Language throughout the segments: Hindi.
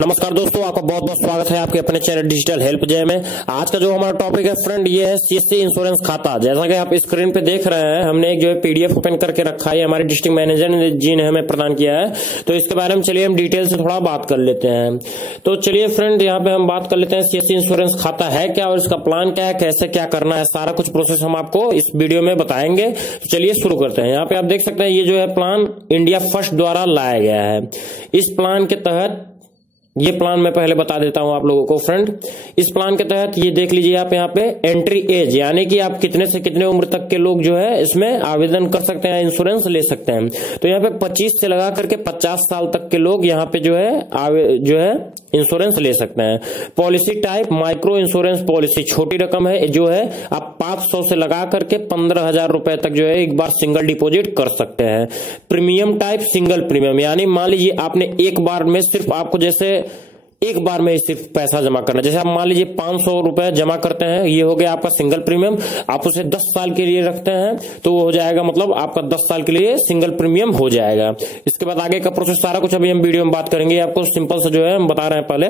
नमस्कार दोस्तों, आपका बहुत बहुत स्वागत है आपके अपने चैनल डिजिटल हेल्प जय में। आज का जो हमारा टॉपिक है फ्रेंड ये है सीएससी इंश्योरेंस खाता। जैसा कि आप स्क्रीन पे देख रहे हैं, हमने एक जो है पीडीएफ ओपन करके रखा है, हमारे डिस्ट्रिक्ट मैनेजर जी ने हमें प्रदान किया है। तो इसके बारे में चलिए हम डिटेल से थोड़ा बात कर लेते हैं। तो चलिए फ्रेंड यहाँ पे हम बात कर लेते हैं सीएससी इंश्योरेंस खाता है क्या और इसका प्लान क्या है, कैसे क्या करना है, सारा कुछ प्रोसेस हम आपको इस वीडियो में बताएंगे। तो चलिए शुरू करते हैं। यहाँ पे आप देख सकते हैं ये जो है प्लान इंडिया फर्स्ट द्वारा लाया गया है। इस प्लान के तहत ये प्लान मैं पहले बता देता हूं आप लोगों को फ्रेंड। इस प्लान के तहत ये देख लीजिए आप यहाँ पे एंट्री एज, यानी कि आप कितने से कितने उम्र तक के लोग जो है इसमें आवेदन कर सकते हैं, इंश्योरेंस ले सकते हैं। तो यहाँ पे 25 से लगा करके 50 साल तक के लोग यहाँ पे जो है इंश्योरेंस ले सकते हैं। Policy type micro insurance policy, छोटी रकम है जो है आप 500 से लगा करके 15,000 रुपए तक जो है एक बार सिंगल डिपॉजिट कर सकते हैं। प्रीमियम टाइप सिंगल प्रीमियम, यानी मान लीजिए आपने एक बार में सिर्फ आपको जैसे एक बार में सिर्फ पैसा जमा करना, जैसे आप मान लीजिए 500 रुपए जमा करते हैं, ये हो गया आपका सिंगल प्रीमियम। आप उसे 10 साल के लिए रखते हैं तो वो हो जाएगा, मतलब आपका 10 साल के लिए सिंगल प्रीमियम हो जाएगा। इसके बाद आगे का प्रोसेस सारा कुछ अभी हम वीडियो में बात करेंगे। आपको सिंपल से जो है हम बता रहे हैं पहले।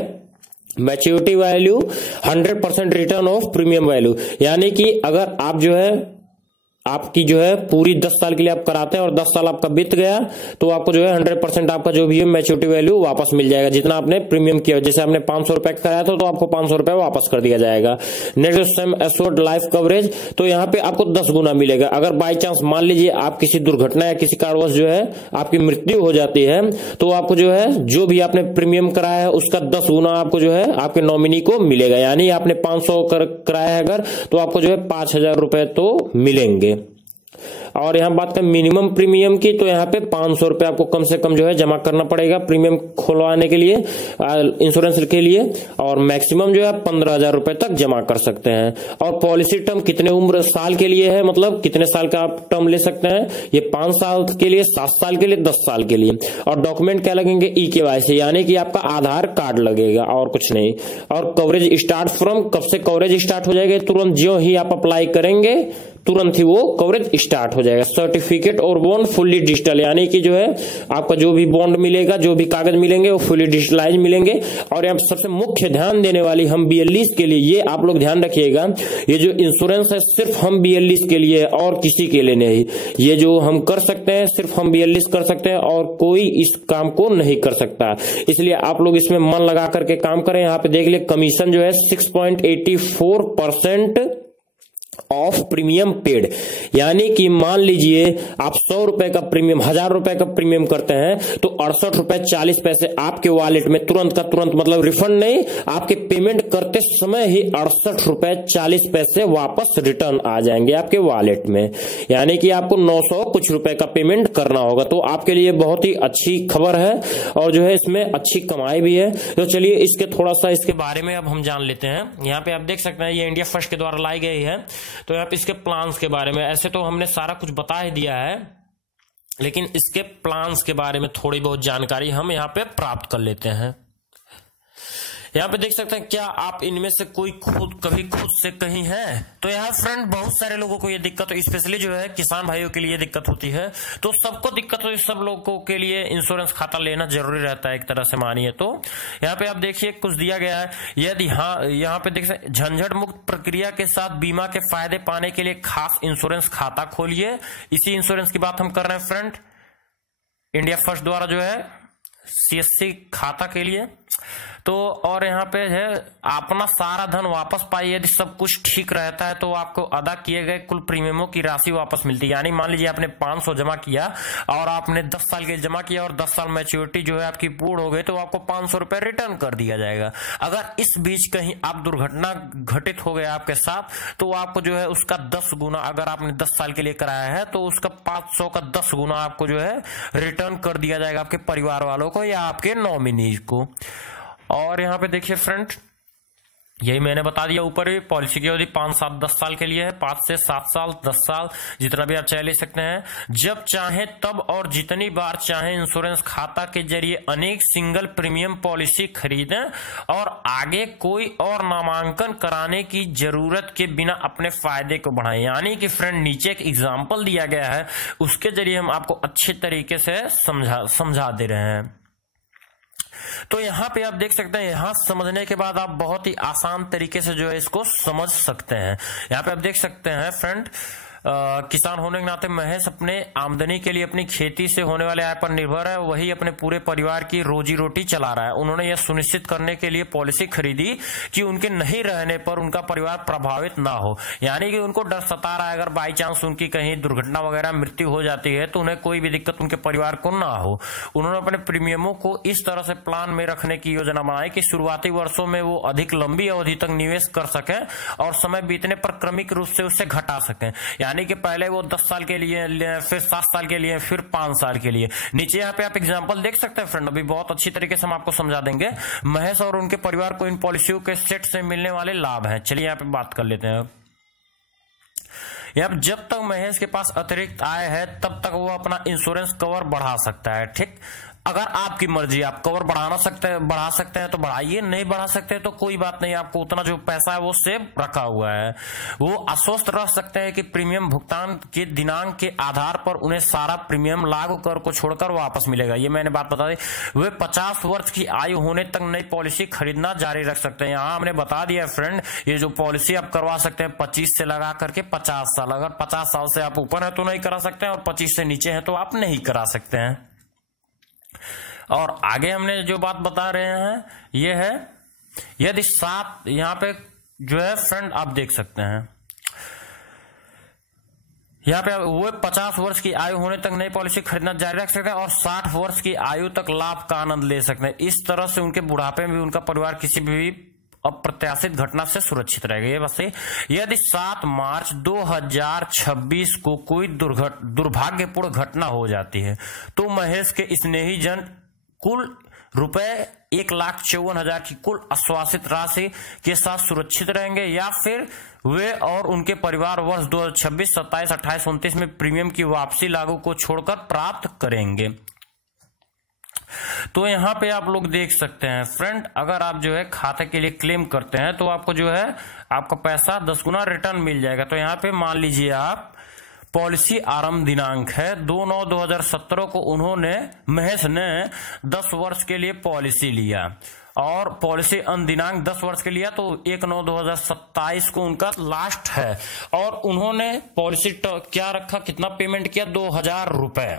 Maturity value 100% return of premium value, यानी कि अगर आप जो है आपकी जो है पूरी 10 साल के लिए आप कराते हैं और 10 साल आपका बीत गया तो आपको जो है 100% आपका जो भी है मैच्योरिटी वैल्यू वापस मिल जाएगा, जितना आपने प्रीमियम किया। जैसे आपने 500 रुपए कराया था तो आपको 500 रुपए वापस कर दिया जाएगा। Next same assured life coverage, तो यहाँ पे आपको 10 गुना मिलेगा। अगर बाई चांस मान लीजिए आप किसी दुर्घटना या किसी कारणवश जो है आपकी मृत्यु हो जाती है तो आपको जो है जो भी आपने प्रीमियम कराया है उसका 10 गुना आपको जो है आपके नॉमिनी को मिलेगा। यानी आपने 500 कराया है अगर तो आपको जो है 5,000 रुपए तो मिलेंगे। और यहाँ बात करें मिनिमम प्रीमियम की, तो यहाँ पे 500 रुपए आपको कम से कम जो है जमा करना पड़ेगा प्रीमियम खुलवाने के लिए, इंश्योरेंस के लिए। और मैक्सिमम जो है 15,000 रुपए तक जमा कर सकते हैं। और पॉलिसी टर्म कितने उम्र साल के लिए है, मतलब कितने साल का आप टर्म ले सकते हैं, ये 5 साल के लिए, 7 साल के लिए, 10 साल के लिए। और डॉक्यूमेंट क्या लगेंगे, ई-केवाईसी, यानी कि आपका आधार कार्ड लगेगा और कुछ नहीं। और कवरेज स्टार्ट फ्रॉम, कब से कवरेज स्टार्ट हो जाएगा, तुरंत जो ही आप अप्लाई करेंगे तुरंत ही वो कवरेज स्टार्ट हो जाएगा। सर्टिफिकेट और बॉन्ड फुल्ली डिजिटल, यानी कि जो है आपका जो भी बॉन्ड मिलेगा, जो भी कागज मिलेंगे वो फुल्ली डिजिटलाइज मिलेंगे। और यहाँ सबसे मुख्य ध्यान देने वाली हम BLEs के लिए, ये आप लोग ध्यान रखिएगा, ये जो इंश्योरेंस है सिर्फ हम BLEs के लिए है और किसी के लिए नहीं। ये जो हम कर सकते हैं सिर्फ हम BLEs कर सकते हैं और कोई इस काम को नहीं कर सकता। इसलिए आप लोग इसमें मन लगा करके काम करें। यहाँ पे देख लिए कमीशन जो है 6.84% ऑफ प्रीमियम पेड, यानी कि मान लीजिए आप 100 रुपए का प्रीमियम, 1,000 रुपए का प्रीमियम करते हैं तो 68 रुपए 40 पैसे आपके वॉलेट में तुरंत का तुरंत, मतलब रिफंड नहीं, आपके पेमेंट करते समय ही 68 रुपए 40 पैसे वापस रिटर्न आ जाएंगे आपके वॉलेट में। यानी कि आपको 900 कुछ रुपए का पेमेंट करना होगा। तो आपके लिए बहुत ही अच्छी खबर है और जो है इसमें अच्छी कमाई भी है। तो चलिए इसके थोड़ा सा इसके बारे में अब हम जान लेते हैं। यहाँ पे आप देख सकते हैं ये इंडिया फर्स्ट के द्वारा लाई गई है। तो यहाँ पे इसके प्लान्स के बारे में, ऐसे तो हमने सारा कुछ बता ही दिया है, लेकिन इसके प्लान्स के बारे में थोड़ी बहुत जानकारी हम यहाँ पे प्राप्त कर लेते हैं। यहाँ पे देख सकते हैं, क्या आप इनमें से कोई कभी खुद से कहीं है? तो यहाँ फ्रेंड बहुत सारे लोगों को ये दिक्कत, स्पेशली जो है किसान भाइयों के लिए दिक्कत होती है। तो सबको दिक्कत होती है, सब लोगों के लिए इंश्योरेंस खाता लेना जरूरी रहता है एक तरह से मानिए तो। यहाँ पे आप देखिए कुछ दिया गया है। यदि यहाँ पे देख सकते झंझट मुक्त प्रक्रिया के साथ बीमा के फायदे पाने के लिए खास इंश्योरेंस खाता खोलिए। इसी इंश्योरेंस की बात हम कर रहे हैं फ्रेंड, इंडिया फर्स्ट द्वारा जो है CSC खाता के लिए। तो और यहाँ पे है अपना सारा धन वापस पाइए। यदि सब कुछ ठीक रहता है तो आपको अदा किए गए कुल प्रीमियमों की राशि वापस मिलती है। यानी मान लीजिए आपने 500 जमा किया और आपने 10 साल के जमा किया और 10 साल मैच्योरिटी जो है आपकी पूर्ण हो गई तो आपको 500 रुपए रिटर्न कर दिया जाएगा। अगर इस बीच कहीं आप दुर्घटना घटित हो गया आपके साथ तो आपको जो है उसका 10 गुना, अगर आपने 10 साल के लिए कराया है तो उसका 500 का 10 गुना आपको जो है रिटर्न कर दिया जाएगा आपके परिवार वालों को या आपके नॉमिनी को। और यहाँ पे देखिए फ्रेंड, यही मैंने बता दिया ऊपर ही, पॉलिसी की अवधि 5, 7, 10 साल के लिए है। 5 से 7 साल, 10 साल, जितना भी आप चाहे ले सकते हैं। जब चाहे तब और जितनी बार चाहे इंश्योरेंस खाता के जरिए अनेक सिंगल प्रीमियम पॉलिसी खरीदें और आगे कोई और नामांकन कराने की जरूरत के बिना अपने फायदे को बढ़ाएं। यानी कि फ्रेंड नीचे एक एग्जाम्पल दिया गया है, उसके जरिए हम आपको अच्छे तरीके से समझा दे रहे हैं। तो यहाँ पे आप देख सकते हैं, यहाँ समझने के बाद आप बहुत ही आसान तरीके से जो है इसको समझ सकते हैं। यहाँ पे आप देख सकते हैं फ्रेंड, किसान होने के नाते महेश अपने आमदनी के लिए अपनी खेती से होने वाले आय पर निर्भर है, वही अपने पूरे परिवार की रोजी रोटी चला रहा है। उन्होंने यह सुनिश्चित करने के लिए पॉलिसी खरीदी कि उनके नहीं रहने पर उनका परिवार प्रभावित ना हो, यानी कि उनको डर सता रहा है अगर बाई चांस उनकी कहीं दुर्घटना वगैरह मृत्यु हो जाती है तो उन्हें कोई भी दिक्कत उनके परिवार को ना हो। उन्होंने अपने प्रीमियमों को इस तरह से प्लान में रखने की योजना बनाई कि शुरुआती वर्षों में वो अधिक लंबी अवधि तक निवेश कर सकें और समय बीतने पर क्रमिक रूप से उसे घटा सकें, यानी कि पहले वो 10 साल के लिए, फिर 7 साल के लिए, फिर 5 साल के लिए। नीचे यहाँ पे आप एग्जांपल देख सकते हैं फ्रेंड, अभी बहुत अच्छी तरीके से हम आपको समझा देंगे। महेश और उनके परिवार को इन पॉलिसियों के सेट से मिलने वाले लाभ हैं। चलिए यहाँ पे बात कर लेते हैं। जब तक महेश के पास अतिरिक्त आय है तब तक वो अपना इंश्योरेंस कवर बढ़ा सकता है। ठीक, अगर आपकी मर्जी, आप कवर बढ़ा सकते हैं तो बढ़ाइए, नहीं बढ़ा सकते तो कोई बात नहीं, आपको उतना जो पैसा है वो सेव रखा हुआ है। वो आश्वस्त रह सकते हैं कि प्रीमियम भुगतान के दिनांक के आधार पर उन्हें सारा प्रीमियम लागू कर को छोड़कर वापस मिलेगा। ये मैंने बात बता दी। वे 50 वर्ष की आयु होने तक नई पॉलिसी खरीदना जारी रख सकते हैं। यहाँ हमने बता दिया फ्रेंड, ये जो पॉलिसी आप करवा सकते हैं 25 से लगा करके 50 साल। अगर 50 साल से आप ऊपर है तो नहीं करा सकते हैं, और 25 से नीचे है तो आप नहीं करा सकते हैं। और आगे हमने जो बात बता रहे हैं ये है, यदि 7, यहाँ पे जो है फ्रेंड आप देख सकते हैं, यहाँ पे वो 50 वर्ष की आयु होने तक नई पॉलिसी खरीदना जारी रख सकते हैं और 60 वर्ष की आयु तक लाभ का आनंद ले सकते हैं। इस तरह से उनके बुढ़ापे में भी उनका परिवार किसी भी अप्रत्याशित घटना से सुरक्षित रहेगा। ये बस यदि 7 मार्च 2026 को कोई दुर्भाग्यपूर्ण घटना हो जाती है तो महेश के स्नेही जन कुल रुपए 1,54,000 की कुल आश्वासित राशि के साथ सुरक्षित रहेंगे, या फिर वे और उनके परिवार वर्ष 2026, 27, 28, 29 में प्रीमियम की वापसी लागू को छोड़कर प्राप्त करेंगे। तो यहाँ पे आप लोग देख सकते हैं फ्रेंड, अगर आप जो है खाते के लिए क्लेम करते हैं तो आपको जो है आपका पैसा 10 गुना रिटर्न मिल जाएगा। तो यहाँ पे मान लीजिए आप, पॉलिसी आरंभ दिनांक है 2/9/2017 को महेश ने 10 वर्ष के लिए पॉलिसी लिया और पॉलिसी अंत दिनांक 10 वर्ष के लिया, तो 1/9/2027 को उनका लास्ट है। और उन्होंने पॉलिसी क्या रखा, कितना पेमेंट किया, 2,000 रुपए।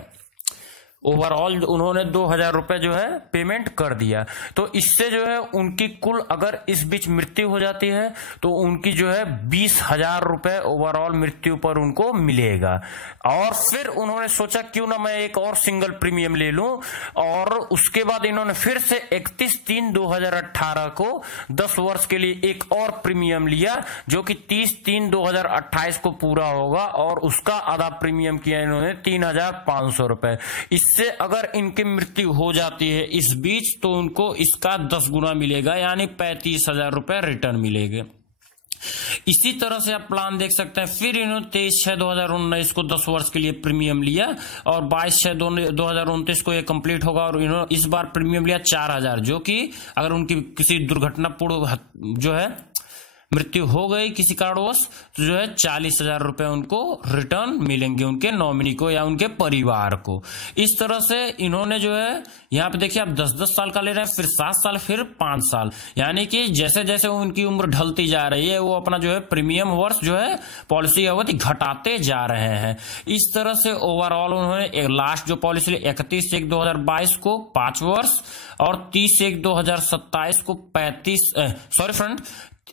ओवरऑल उन्होंने 2,000 रुपए जो है पेमेंट कर दिया। तो इससे जो है उनकी कुल, अगर इस बीच मृत्यु हो जाती है तो उनकी जो है 20,000 रुपए ओवरऑल मृत्यु पर उनको मिलेगा। और फिर उन्होंने सोचा क्यों ना मैं एक और सिंगल प्रीमियम ले लूं, और उसके बाद इन्होंने फिर से 31/3/2018 को 10 वर्ष के लिए एक और प्रीमियम लिया, जो कि 30/3/2028 को पूरा होगा, और उसका आधा प्रीमियम किया इन्होंने 3,500 रुपए। इससे अगर इनकी मृत्यु हो जाती है इस बीच तो उनको इसका 10 गुना मिलेगा, यानी 35,000 रुपए रिटर्न मिलेंगे। इसी तरह से आप प्लान देख सकते हैं। फिर इन्होंने 23/6/2019 को 10 वर्ष के लिए प्रीमियम लिया और 22/6/2029 को ये कंप्लीट होगा, और इन्होंने इस बार प्रीमियम लिया 4,000, जो कि अगर उनकी किसी दुर्घटनापूर्ण जो है मृत्यु हो गई किसी कारणवश तो जो है 40,000 रुपए उनको रिटर्न मिलेंगे, उनके नॉमिनी को या उनके परिवार को। इस तरह से इन्होंने जो है, यहाँ पे देखिए आप 10-10 साल का ले रहे हैं, फिर 7 साल, फिर 5 साल, यानी कि जैसे जैसे उनकी उम्र ढलती जा रही है वो अपना जो है प्रीमियम वर्ष जो है पॉलिसी अवधि घटाते जा रहे हैं। इस तरह से ओवरऑल उन्होंने लास्ट जो पॉलिसी 31/1/2022 को 5 वर्ष और 30/1/2027 को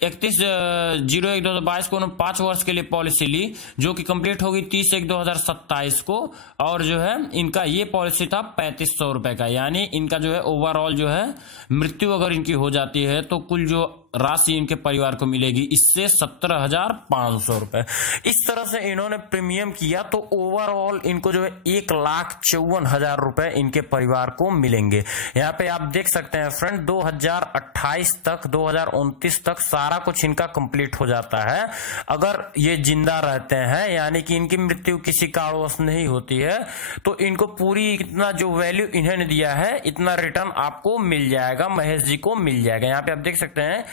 31/01/2022 को उन्होंने 5 वर्ष के लिए पॉलिसी ली, जो कि कंप्लीट होगी 30/1/2027 को, और जो है इनका ये पॉलिसी था 3500 रुपए का, यानी इनका जो है ओवरऑल जो है मृत्यु अगर इनकी हो जाती है तो कुल जो राशि इनके परिवार को मिलेगी इससे 17,500 रुपए। इस तरह से इन्होंने प्रीमियम किया तो ओवरऑल इनको जो है 1,54,000 रुपए इनके परिवार को मिलेंगे। यहाँ पे आप देख सकते हैं फ्रेंड, 2028 तक 2029 तक सारा कुछ इनका कंप्लीट हो जाता है अगर ये जिंदा रहते हैं, यानी कि इनकी मृत्यु किसी कारणवश नहीं होती है, तो इनको पूरी इतना जो वैल्यू इन्होंने दिया है इतना रिटर्न आपको मिल जाएगा, महेश जी को मिल जाएगा। यहाँ पे आप देख सकते हैं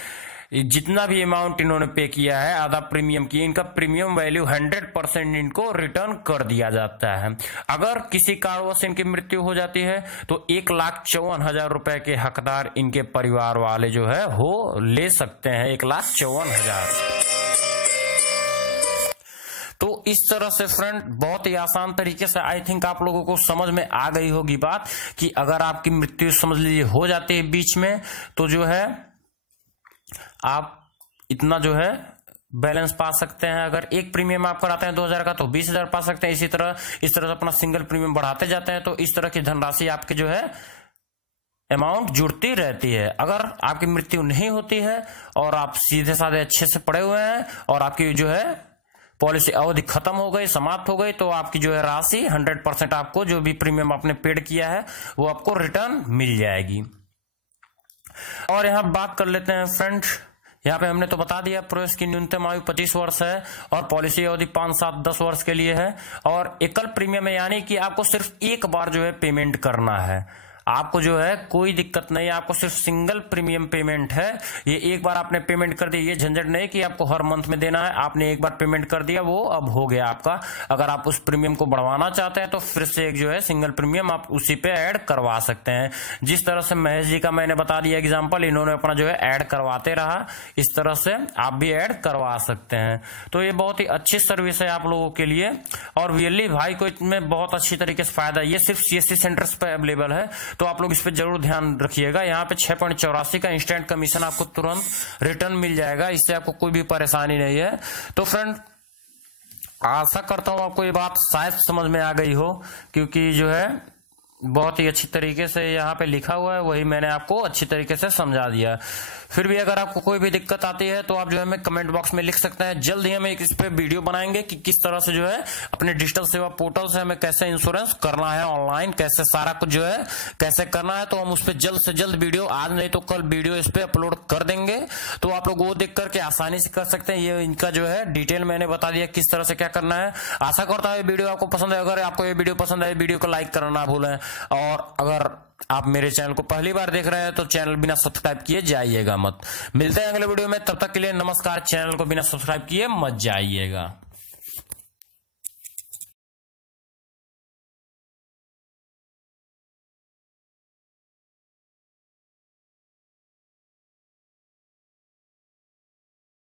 जितना भी अमाउंट इन्होंने पे किया है आधा प्रीमियम की, इनका प्रीमियम वैल्यू 100% इनको रिटर्न कर दिया जाता है। अगर किसी कारणवश इनकी मृत्यु हो जाती है तो 1,54,000 रुपए के हकदार इनके परिवार वाले जो है हो ले सकते हैं, 1,54,000। तो इस तरह से फ्रेंड बहुत ही आसान तरीके से आई थिंक आप लोगों को समझ में आ गई होगी बात कि अगर आपकी मृत्यु समझ लीजिए हो जाती है बीच में तो जो है आप इतना जो है बैलेंस पा सकते हैं। अगर एक प्रीमियम आप कराते हैं 2,000 का तो 20,000 पा सकते हैं। इस तरह से अपना सिंगल प्रीमियम बढ़ाते जाते हैं तो इस तरह की धनराशि आपके जो है अमाउंट जुड़ती रहती है। अगर आपकी मृत्यु नहीं होती है और आप सीधे साधे अच्छे से पड़े हुए हैं और आपकी जो है पॉलिसी अवधि खत्म हो गई, समाप्त हो गई, तो आपकी जो है राशि 100% आपको जो भी प्रीमियम आपने पेड किया है वो आपको रिटर्न मिल जाएगी। और यहां बात कर लेते हैं फ्रेंड, यहाँ पे हमने तो बता दिया प्रवेश की न्यूनतम आयु 25 वर्ष है और पॉलिसी अवधि 5, 7, 10 वर्ष के लिए है। और एकल प्रीमियम है यानी कि आपको सिर्फ एक बार जो है पेमेंट करना है, आपको जो है कोई दिक्कत नहीं है, आपको सिर्फ सिंगल प्रीमियम पेमेंट है। ये एक बार आपने पेमेंट कर दी, ये झंझट नहीं कि आपको हर मंथ में देना है। आपने एक बार पेमेंट कर दिया वो अब हो गया आपका। अगर आप उस प्रीमियम को बढ़वाना चाहते हैं तो फिर से एक जो है सिंगल प्रीमियम आप उसी पे ऐड करवा सकते हैं। जिस तरह से महेश जी का मैंने बता दिया एग्जाम्पल, इन्होंने अपना जो है ऐड करवाते रहा, इस तरह से आप भी ऐड करवा सकते हैं। तो ये बहुत ही अच्छी सर्विस है आप लोगों के लिए और रियली भाई को इसमें बहुत अच्छी तरीके से फायदा। ये सिर्फ सीएससी सेंटर्स पे अवेलेबल है तो आप लोग इस पे जरूर ध्यान रखिएगा। यहाँ पे 6.84 का इंस्टेंट कमीशन आपको तुरंत रिटर्न मिल जाएगा, इससे आपको कोई भी परेशानी नहीं है। तो फ्रेंड आशा करता हूं आपको ये बात शायद समझ में आ गई हो, क्योंकि जो है बहुत ही अच्छी तरीके से यहाँ पे लिखा हुआ है, वही मैंने आपको अच्छी तरीके से समझा दिया। फिर भी अगर आपको कोई भी दिक्कत आती है तो आप जो है हमें कमेंट बॉक्स में लिख सकते हैं। जल्द ही हम एक इस पे वीडियो बनाएंगे कि किस तरह से जो है अपने डिजिटल सेवा पोर्टल से हमें कैसे इंश्योरेंस करना है ऑनलाइन, कैसे सारा कुछ जो है कैसे करना है। तो हम उस पर जल्द से जल्द वीडियो, आज नहीं तो कल वीडियो इस पे अपलोड कर देंगे, तो आप लोग वो देख करके आसानी से कर सकते हैं। ये इनका जो है डिटेल मैंने बता दिया किस तरह से क्या करना है। आशा करता हूँ वीडियो आपको पसंद है। अगर आपको ये वीडियो पसंद है वीडियो को लाइक करना ना भूलें, और अगर आप मेरे चैनल को पहली बार देख रहे हैं तो चैनल बिना सब्सक्राइब किए जाइएगा मत। मिलते हैं अगले वीडियो में, तब तक के लिए नमस्कार। चैनल को बिना सब्सक्राइब किए मत जाइएगा।